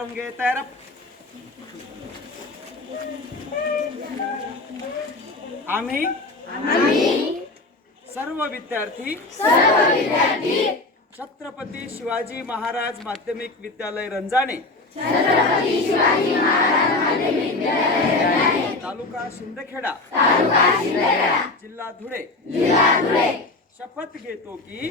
होंगे तैयार अप. आम्ही? सर्व विद्यार्थी छत्रपती शिवाजी महाराज माध्यमिक विद्यालय रंजाणे तालुका शिंदखेडा जिल्हा धुळे. शपथ घेतो की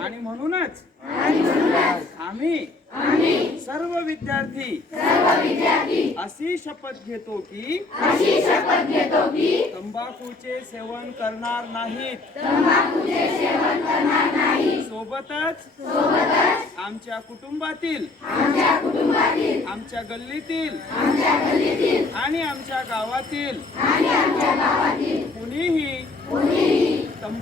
आणि म्हणूनच आम्ही सर्व विद्यार्थी अशी शपथ घेतो की तंबाखूचे सेवन करणार नाहीत. सोबतच आमच्या कुटुंबातील आमच्या गल्लीतील आणि आमच्या गावातील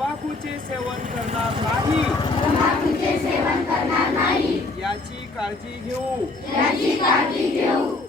तंबाखूचे सेवन करणार नाही. याची काळजी घेऊ.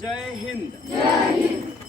जय हिंद.